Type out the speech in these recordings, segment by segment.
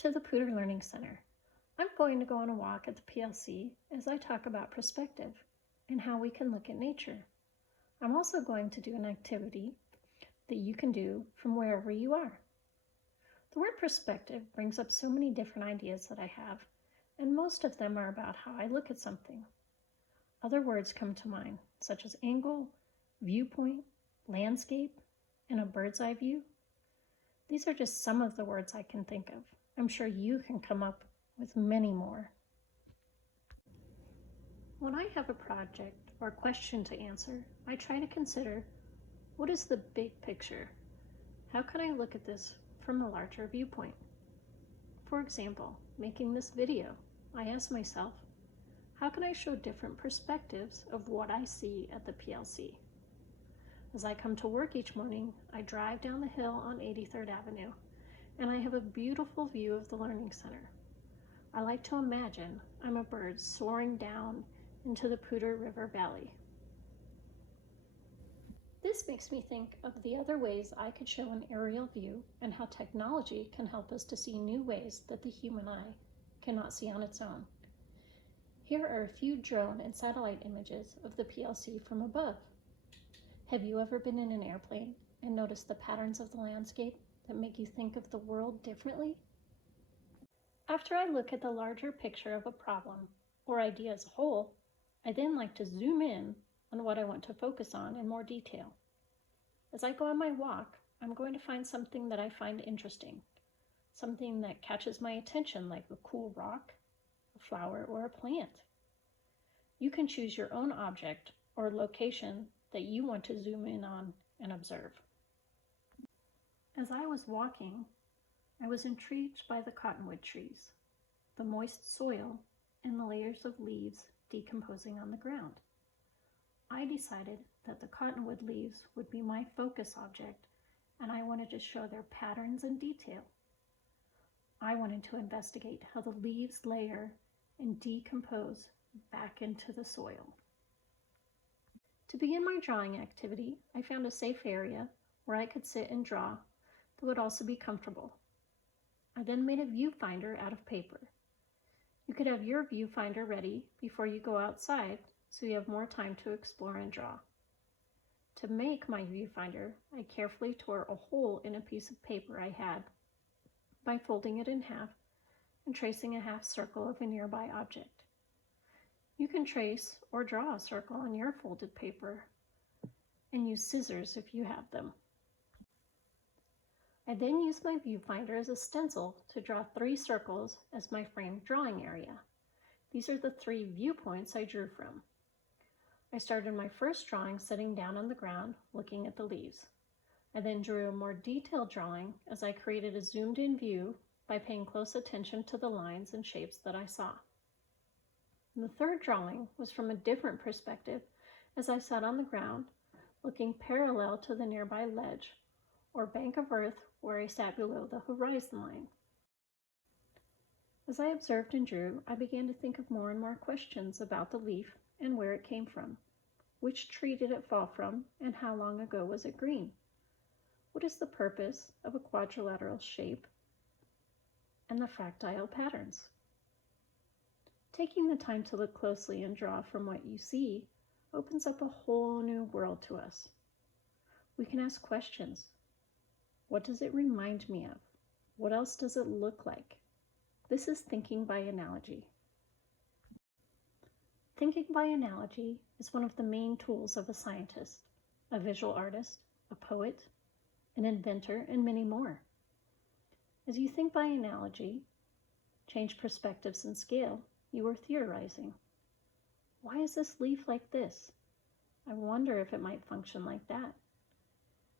to the Poudre Learning Center. I'm going to go on a walk at the PLC as I talk about perspective and how we can look at nature. I'm also going to do an activity that you can do from wherever you are. The word perspective brings up so many different ideas that I have, and most of them are about how I look at something. Other words come to mind, such as angle, viewpoint, landscape, and a bird's eye view. These are just some of the words I can think of. I'm sure you can come up with many more. When I have a project or question to answer, I try to consider, what is the big picture? How can I look at this from a larger viewpoint? For example, making this video, I ask myself, how can I show different perspectives of what I see at the PLC? As I come to work each morning, I drive down the hill on 83rd Avenue, and I have a beautiful view of the Learning Center. I like to imagine I'm a bird soaring down into the Poudre River Valley. This makes me think of the other ways I could show an aerial view and how technology can help us to see new ways that the human eye cannot see on its own. Here are a few drone and satellite images of the PLC from above. Have you ever been in an airplane and noticed the patterns of the landscape that make you think of the world differently? After I look at the larger picture of a problem or idea as a whole, I then like to zoom in on what I want to focus on in more detail. As I go on my walk, I'm going to find something that I find interesting, something that catches my attention, like a cool rock, a flower, or a plant. You can choose your own object or location that you want to zoom in on and observe. As I was walking, I was intrigued by the cottonwood trees, the moist soil, and the layers of leaves decomposing on the ground. I decided that the cottonwood leaves would be my focus object, and I wanted to show their patterns and detail. I wanted to investigate how the leaves layer and decompose back into the soil. To begin my drawing activity, I found a safe area where I could sit and draw that would also be comfortable. I then made a viewfinder out of paper. You could have your viewfinder ready before you go outside so you have more time to explore and draw. To make my viewfinder, I carefully tore a hole in a piece of paper I had by folding it in half and tracing a half circle of a nearby object. You can trace or draw a circle on your folded paper and use scissors if you have them. I then used my viewfinder as a stencil to draw 3 circles as my framed drawing area. These are the 3 viewpoints I drew from. I started my first drawing sitting down on the ground looking at the leaves. I then drew a more detailed drawing as I created a zoomed in view by paying close attention to the lines and shapes that I saw. And the third drawing was from a different perspective as I sat on the ground looking parallel to the nearby ledge or bank of earth where I sat below the horizon line. As I observed and drew, I began to think of more and more questions about the leaf and where it came from. Which tree did it fall from, and how long ago was it green? What is the purpose of a quadrilateral shape and the fractile patterns? Taking the time to look closely and draw from what you see opens up a whole new world to us. We can ask questions. What does it remind me of? What else does it look like? This is thinking by analogy. Thinking by analogy is one of the main tools of a scientist, a visual artist, a poet, an inventor, and many more. As you think by analogy, change perspectives and scale, you are theorizing. Why is this leaf like this? I wonder if it might function like that.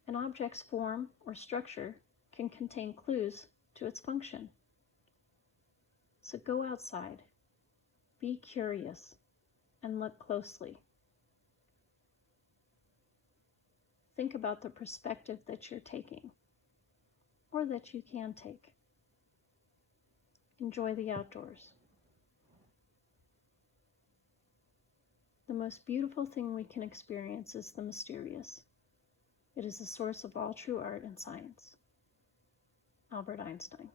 An object's form or structure can contain clues to its function. So go outside, be curious, and look closely. Think about the perspective that you're taking, or that you can take. Enjoy the outdoors. The most beautiful thing we can experience is the mysterious. It is the source of all true art and science. Albert Einstein.